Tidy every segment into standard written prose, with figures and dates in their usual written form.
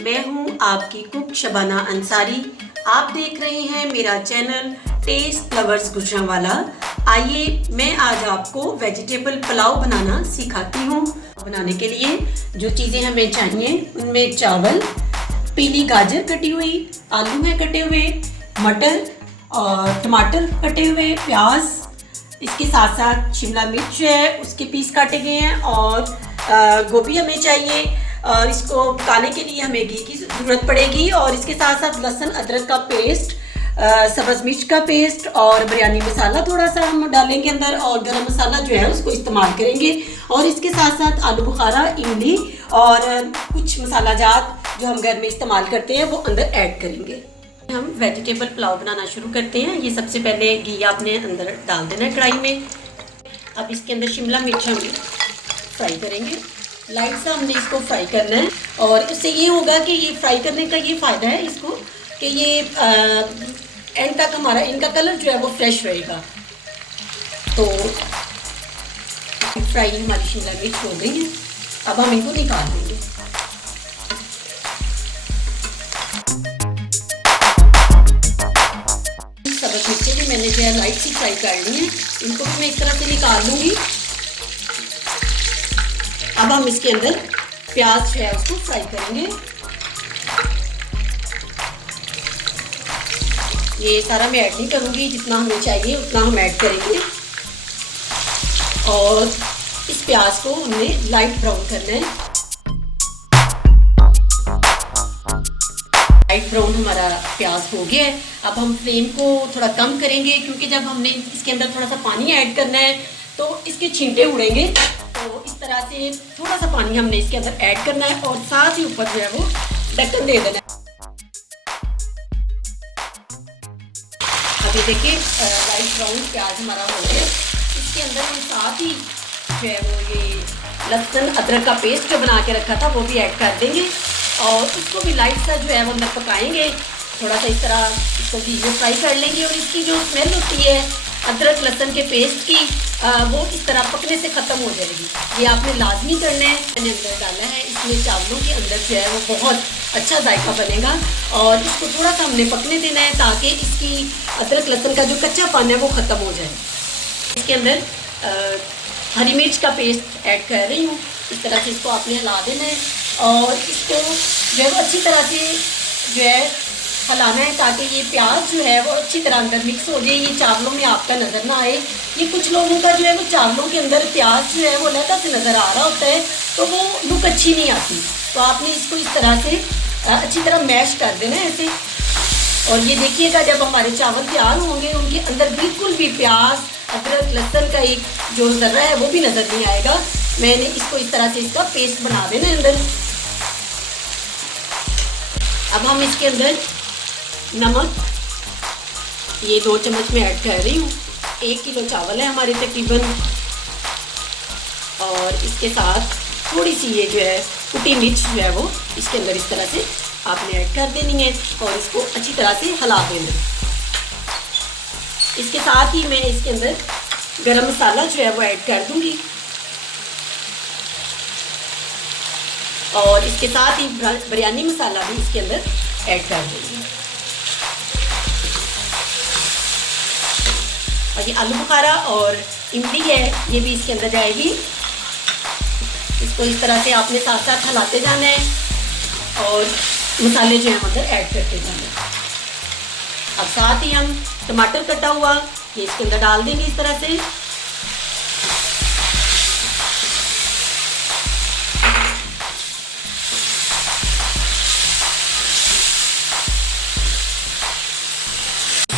मैं हूं आपकी कुक शबाना अंसारी। आप देख रहे हैं मेरा चैनल टेस्ट लवर्स गुजरांवाला। आइए मैं आज आपको वेजिटेबल पुलाव बनाना सिखाती हूं। बनाने के लिए जो चीज़ें हमें चाहिए उनमें चावल, पीली गाजर कटी हुई, आलू है कटे हुए, मटर और टमाटर कटे हुए, प्याज, इसके साथ साथ शिमला मिर्च है उसके पीस काटे गए हैं और गोभी हमें चाहिए। और इसको पकाने के लिए हमें घी की ज़रूरत पड़ेगी और इसके साथ साथ लहसुन अदरक का पेस्ट, सब्ज़ मिर्च का पेस्ट और बिरयानी मसाला थोड़ा सा हम डालेंगे अंदर और गरम मसाला जो है उसको इस्तेमाल करेंगे। और इसके साथ साथ आलू बुखारा, इमली और कुछ मसाला जात जो हम घर में इस्तेमाल करते हैं वो अंदर ऐड करेंगे। हम वेजिटेबल पुलाव बनाना शुरू करते हैं। ये सबसे पहले घी आपने अंदर डाल देना है कढ़ाई में। अब इसके अंदर शिमला मिर्च हम फ्राई करेंगे, लाइट सा हमने इसको फ्राई करना है। और इससे ये होगा कि ये फ्राई करने का ये फ़ायदा है इसको कि ये एंड तक हमारा इनका कलर जो है वो फ्रेश रहेगा। तो फ्राई हमारी शिमला मिर्च हो गई है, अब हम इनको निकाल देंगे। सब्ज़ मिर्चें भी मैंने जो है लाइट सी फ्राई कर ली है, इनको भी मैं इस तरह से निकाल लूँगी। अब हम इसके अंदर प्याज जो है उसको फ्राई करेंगे। ये सारा मैं ऐड नहीं करूँगी, जितना हमें चाहिए उतना हम ऐड करेंगे। और इस प्याज को हमने लाइट ब्राउन करना है। लाइट ब्राउन हमारा प्याज हो गया है। अब हम फ्लेम को थोड़ा कम करेंगे क्योंकि जब हमने इसके अंदर थोड़ा सा पानी ऐड करना है तो इसके छींटे उड़ेंगे। तो इस तरह से थोड़ा सा पानी हमने इसके अंदर ऐड करना है और साथ ही ऊपर जो है वो ढक्कन दे देना है। अभी देखिए लाइट ब्राउन प्याज हमारा हो गया। इसके अंदर हम साथ ही जो है वो ये लहसुन अदरक का पेस्ट जो बना के रखा था वो भी ऐड कर देंगे और उसको भी लाइट सा जो है वो अंदर पकाएंगे। थोड़ा सा इस तरह इसको घी में फ्राई कर लेंगे और इसकी जो स्मेल होती है अदरक लहसुन के पेस्ट की वो इस तरह पकने से ख़त्म हो जाएगी। ये आपने लाजमी करना है। मैंने अंदर डाला है, इसमें चावलों के अंदर जो है वो बहुत अच्छा जायका बनेगा और इसको थोड़ा सा हमने पकने देना है ताकि इसकी अदरक लहसुन का जो कच्चापन है वो ख़त्म हो जाए। इसके अंदर हरी मिर्च का पेस्ट ऐड कर रही हूँ। इस तरह से इसको आपने हिला देना है और इसको जो है वो अच्छी तरह से जो है हिलाना है ताकि ये प्याज जो है वो अच्छी तरह अंदर मिक्स हो जाए, ये चावलों में आपका नज़र ना आए। ये कुछ लोगों का जो है वो चावलों के अंदर प्याज जो है वो अलग से नज़र आ रहा होता है तो वो लुक अच्छी नहीं आती। तो आपने इसको इस तरह से अच्छी तरह मैश कर देना है ऐसे। और ये देखिएगा जब हमारे चावल तैयार होंगे उनके अंदर बिल्कुल भी प्याज अदरक लहसुन का एक जो ज़र्रा है वो भी नज़र नहीं आएगा। मैंने इसको इस तरह से इसका पेस्ट बना देना है अंदर। अब हम इसके अंदर नमक ये 2 चम्मच में ऐड कर रही हूँ। 1 किलो चावल है हमारे तकरीबन। और इसके साथ थोड़ी सी ये जो है कुटी मिर्च जो है वो इसके अंदर इस तरह से आपने ऐड कर देनी है और इसको अच्छी तरह से हिला देना। इसके साथ ही मैं इसके अंदर गरम मसाला जो है वो ऐड कर दूंगी और इसके साथ ही बिरयानी मसाला भी इसके अंदर ऐड कर देंगे। और ये आलू बुखारा और इमली है ये भी इसके अंदर जाएगी। इसको इस तरह से आपने साथ साथ हिलाते जाना है और मसाले जो हैं अंदर ऐड करते जाना है। अब साथ ही हम टमाटर कटा हुआ ये इसके अंदर डाल देंगे इस तरह से।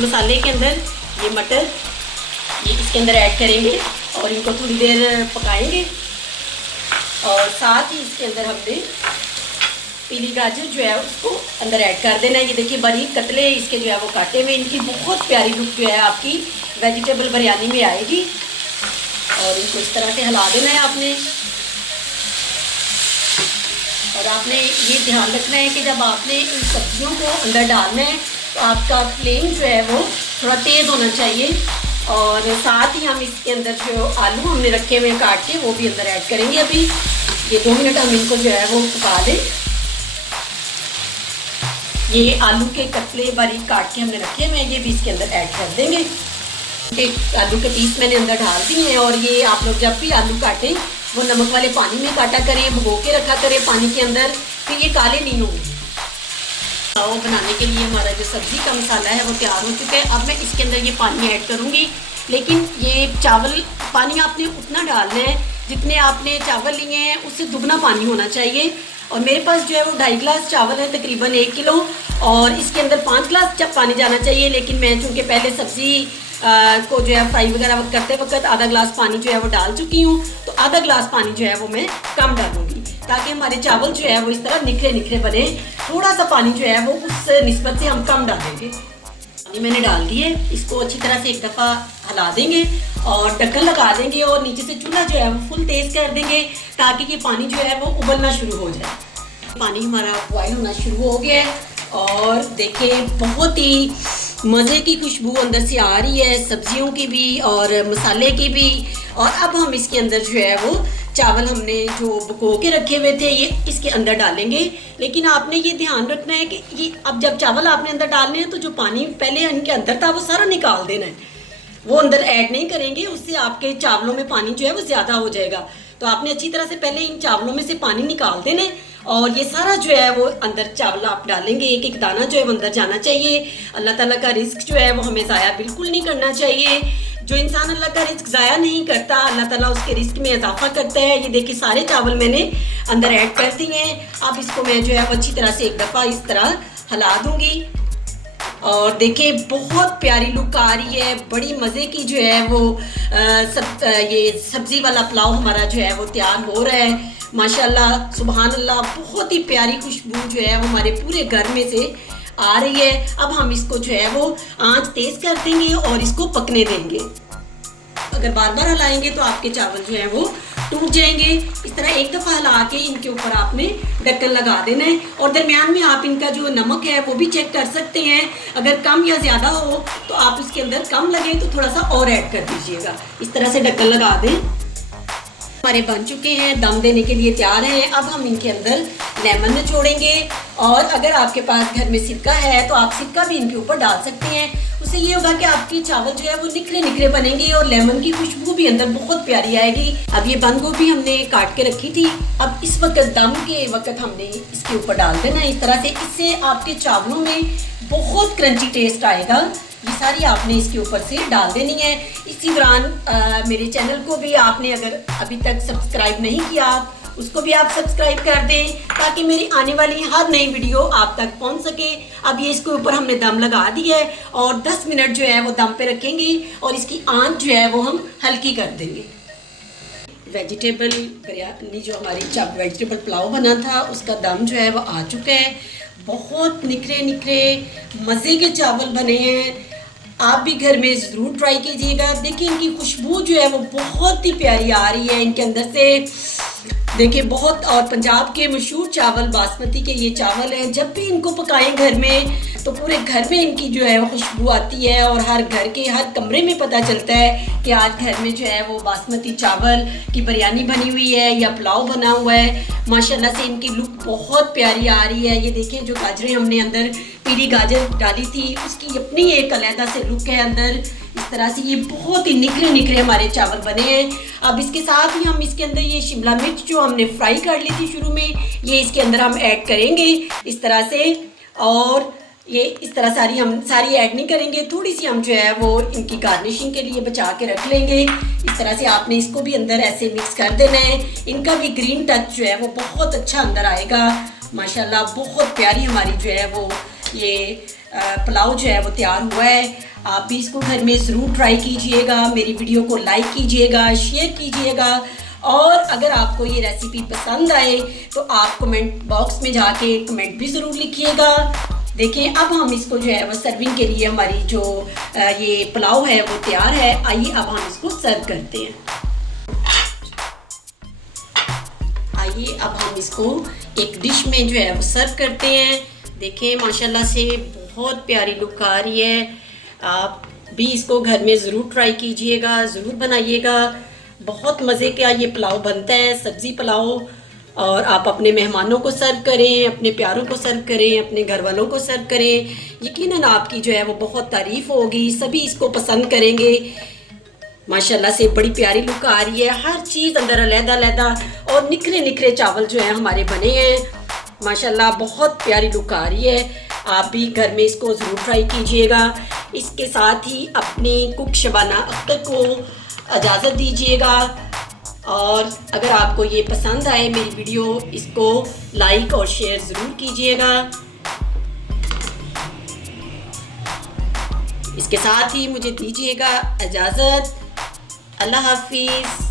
मसाले के अंदर ये मटर ये इसके अंदर ऐड करेंगे और इनको थोड़ी देर पकाएंगे। और साथ ही इसके अंदर हमने पीली गाजर जो है उसको अंदर ऐड कर देना है। ये देखिए बारीक कतले इसके जो है वो काटे हुए, इनकी बहुत प्यारी लुक जो है आपकी वेजिटेबल बिरयानी में आएगी। और इनको इस तरह से हिला देना है आपने। और आपने ये ध्यान रखना है कि जब आपने इन सब्जियों को अंदर डालना है तो आपका फ्लेम जो है वो थोड़ा तेज़ होना चाहिए। और साथ ही हम इसके अंदर जो आलू हमने रखे हुए काट के वो भी अंदर ऐड करेंगे। अभी ये 2 मिनट हम इनको जो है वो पका दें। ये आलू के कतले बारीक काट के हमने रखे हुए हैं, ये भी इसके अंदर ऐड कर देंगे। आलू के पीस मैंने अंदर डाल दिए हैं। और ये आप लोग जब भी आलू काटें वो नमक वाले पानी में काटा करें, भिगो के रखा करें पानी के अंदर, फिर ये काले नहीं होंगे। पुलाव बनाने के लिए हमारा जो सब्ज़ी का मसाला है वो तैयार हो चुका है। अब मैं इसके अंदर ये पानी ऐड करूँगी, लेकिन ये चावल पानी आपने उतना डालना है जितने आपने चावल लिए हैं उससे दुगना पानी होना चाहिए। और मेरे पास जो है वो 2.5 गिलास चावल है, तकरीबन 1 किलो, और इसके अंदर 5 गिलास जब पानी जाना चाहिए। लेकिन मैं चूँकि पहले सब्ज़ी को जो है फ्राई वगैरह करते वक्त आधा गिलास पानी जो है वो डाल चुकी हूँ, तो आधा गिलास पानी जो है वो मैं कम डालूँगी ताकि हमारे चावल जो है वो इस तरह निखरे निखरे बने। थोड़ा सा पानी जो है वो उस निस्बत से हम कम डालेंगे। पानी मैंने डाल दिए, इसको अच्छी तरह से एक दफ़ा हिला देंगे और ढक्कन लगा देंगे और नीचे से चूल्हा जो है वो फुल तेज़ कर देंगे ताकि ये पानी जो है वो उबलना शुरू हो जाए। पानी हमारा बॉयल होना शुरू हो गया है और देखें बहुत ही मज़े की खुशबू अंदर से आ रही है, सब्जियों की भी और मसाले की भी। और अब हम इसके अंदर जो है वो चावल हमने जो भिगो के रखे हुए थे ये इसके अंदर डालेंगे। लेकिन आपने ये ध्यान रखना है कि ये अब जब चावल आपने अंदर डालने हैं तो जो पानी पहले इनके अंदर था वो सारा निकाल देना है, वो अंदर ऐड नहीं करेंगे, उससे आपके चावलों में पानी जो है वो ज़्यादा हो जाएगा। तो आपने अच्छी तरह से पहले इन चावलों में से पानी निकाल देना है और ये सारा जो है वो अंदर चावल आप डालेंगे, एक एक दाना जो है वो अंदर जाना चाहिए। अल्लाह ताला का रिस्क जो है वो हमें ज़ाया बिल्कुल नहीं करना चाहिए। जो इंसान अल्लाह का रिस्क ज़ाया नहीं करता, अल्लाह ताला उसके रिस्क में इजाफा करता है। ये देखिए सारे चावल मैंने अंदर ऐड कर दिए हैं। अब इसको मैं जो है वो अच्छी तरह से एक दफ़ा इस तरह हिला दूँगी और देखिए बहुत प्यारी लुक आ रही है, बड़ी मज़े की जो है वो ये सब्ज़ी वाला पुलाव हमारा जो है वो तैयार हो रहा है। माशाल्लाह सुभान अल्लाह, बहुत ही प्यारी खुशबू जो है वो हमारे पूरे घर में से आ रही है। अब हम इसको जो है वो आंच तेज़ कर देंगे और इसको पकने देंगे। अगर बार बार हिलाएंगे तो आपके चावल जो है वो टूट जाएंगे। इस तरह एक दफ़ा हिला के इनके ऊपर आपने ढक्कन लगा देना है और दरमियान में आप इनका जो नमक है वो भी चेक कर सकते हैं। अगर कम या ज़्यादा हो तो आप इसके अंदर कम लगे तो थोड़ा सा और ऐड कर दीजिएगा। इस तरह से ढक्कन लगा दें। हमारे बन चुके हैं, दम देने के लिए तैयार हैं। अब हम इनके अंदर लेमन निचोड़ेंगे और अगर आपके पास घर में सिरका है तो आप सिरका भी इनके ऊपर डाल सकते हैं। उससे ये होगा कि आपकी चावल जो है वो निखरे निखरे बनेंगे और लेमन की खुशबू भी अंदर बहुत प्यारी आएगी। अब ये बंद गोभी हमने काट के रखी थी, अब इस वक्त दम के वक्त हमने इसके ऊपर डाल देना इस तरह से। इससे आपके चावलों में बहुत क्रंची टेस्ट आएगा। ये सारी आपने इसके ऊपर से डाल देनी है। इसी दौरान मेरे चैनल को भी आपने अगर अभी तक सब्सक्राइब नहीं किया उसको भी आप सब्सक्राइब कर दें ताकि मेरी आने वाली हर नई वीडियो आप तक पहुंच सके। अब ये इसके ऊपर हमने दम लगा दी है और 10 मिनट जो है वो दम पे रखेंगे और इसकी आंच जो है वो हम हल्की कर देंगे। वेजिटेबल बिरयानी जो हमारी वेजिटेबल पुलाव बना था उसका दम जो है वो आ चुका है। बहुत निखरे निखरे मज़े के चावल बने हैं। आप भी घर में ज़रूर ट्राई कीजिएगा। देखिए इनकी खुशबू जो है वो बहुत ही प्यारी आ रही है इनके अंदर से। देखिए बहुत, और पंजाब के मशहूर चावल बासमती के ये चावल हैं। जब भी इनको पकाएं घर में तो पूरे घर में इनकी जो है वो खुशबू आती है और हर घर के हर कमरे में पता चलता है कि आज घर में जो है वो बासमती चावल की बिरयानी बनी हुई है या पुलाव बना हुआ है। माशाल्लाह से इनकी लुक बहुत प्यारी आ रही है। ये देखिए जो गाजरें हमने अंदर पीली गाजर डाली थी उसकी अपनी एक अलहदा से लुक है अंदर। इस तरह से ये बहुत ही निखरे निखरे हमारे चावल बने हैं। अब इसके साथ ही हम इसके अंदर ये शिमला मिर्च जो हमने फ्राई कर ली थी शुरू में, ये इसके अंदर हम ऐड करेंगे इस तरह से। और ये इस तरह सारी ऐड नहीं करेंगे, थोड़ी सी हम जो है वो इनकी गार्निशिंग के लिए बचा के रख लेंगे। इस तरह से आपने इसको भी अंदर ऐसे मिक्स कर देना है। इनका भी ग्रीन टच जो है वो बहुत अच्छा अंदर आएगा। माशाल्लाह बहुत प्यारी हमारी जो है वो ये पुलाव जो है वो तैयार हुआ है। आप भी इसको घर में ज़रूर ट्राई कीजिएगा। मेरी वीडियो को लाइक कीजिएगा, शेयर कीजिएगा और अगर आपको ये रेसिपी पसंद आए तो आप कमेंट बॉक्स में जाके कमेंट भी ज़रूर लिखिएगा। देखिए अब हम इसको जो है वो सर्विंग के लिए हमारी जो ये पुलाव है वो तैयार है। आइए अब हम इसको सर्व करते हैं। आइए अब हम इसको एक डिश में जो है वो सर्व करते हैं। देखें माशाल्लाह से बहुत प्यारी लुक आ रही है। आप भी इसको घर में ज़रूर ट्राई कीजिएगा, ज़रूर बनाइएगा। बहुत मज़े का ये पुलाव बनता है, सब्ज़ी पुलाव। और आप अपने मेहमानों को सर्व करें, अपने प्यारों को सर्व करें, अपने घर वालों को सर्व करें। यकीनन आपकी जो है वो बहुत तारीफ़ होगी, सभी इसको पसंद करेंगे। माशाल्लाह से बड़ी प्यारी लुक आ रही है, हर चीज़ अंदर अलग-अलग और निखरे निखरे चावल जो हैं हमारे बने हैं। माशाल्लाह बहुत प्यारी लुक आ रही है। आप भी घर में इसको ज़रूर ट्राई कीजिएगा। इसके साथ ही अपनी कुक शबाना अख्तर को इजाज़त दीजिएगा। और अगर आपको ये पसंद आए मेरी वीडियो, इसको लाइक और शेयर ज़रूर कीजिएगा। इसके साथ ही मुझे दीजिएगा इजाज़त। अल्लाह हाफिज़।